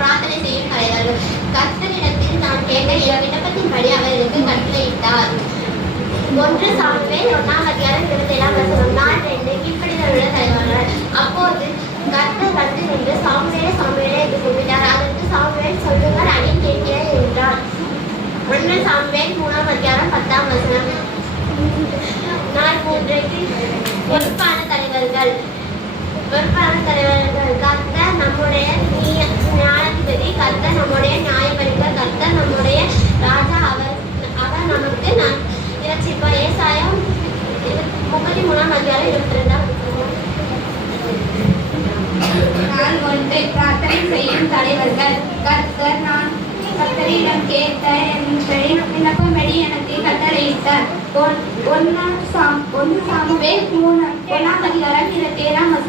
பிரார்த்தனை செய்யும் தலைவர்கள். கர்த்தரிடத்தில் தான் கேட்ட விண்ணப்பத்தின்படி அவர்களுக்கு கட்டளையிட்டார். 1 சாமுவேல் 1:27 நாள் 2 கீழ்ப்படிதல் உள்ள தலைவர்கள். அப்போது கர்த்தர் வந்து நின்று சாமுவேலே என்று கூப்பிட்டார். அதற்கு சாமுவேல், சொல்லுங்கள், அடியேன் கேட்கிறேன் என்றார். 1 சாமுவேல் 3:10 நாள் 3க்கு பொறுப்பான தலைவர்கள். கர்த்தர் நம்முடைய நியாயாதிபதி, கர்த்தர் நம்முடைய நியாயபதிகள், கர்த்தர் நம்முடைய ராஜா, அவர் நமக்கு இரட்சிப்பார். ஏசாயா 33:22. நாள் 1 பிரார்த்தனை செய்யும் தலைவர்கள். கர்த்தரிடம் கேட்ட விண்ணப்பம்படி எனக்கு கட்டளையிட்டார். 1 சாமுவேல் 3:27